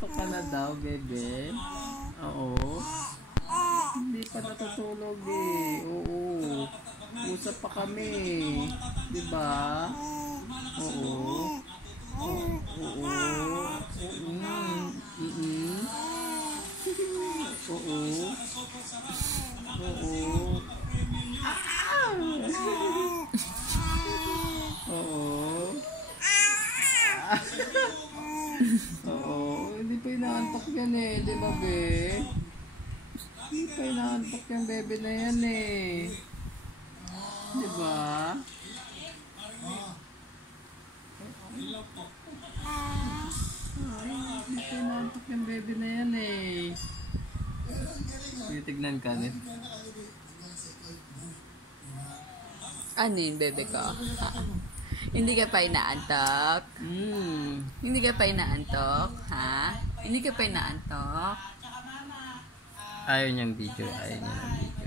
Inaantok ka na daw, bebe? Oo. Hindi pa natutulog eh. Oo. Usap pa kami. Diba? Oo. Oo. Oo. Oo. Oo. Oo. Hindi pa inaantok yan eh. Di ba, be? Hindi pa inaantok yung bebe na yan eh. Di ba? Hindi pa inaantok yung bebe na yan eh. Tignan ka nit. Ano yung bebe ko? Hindi ka pa inaantok? Hindi ka pa inaantok? Ha? Hindi ka pa inaantok? Ayaw niyang video. Ayaw niya ng video.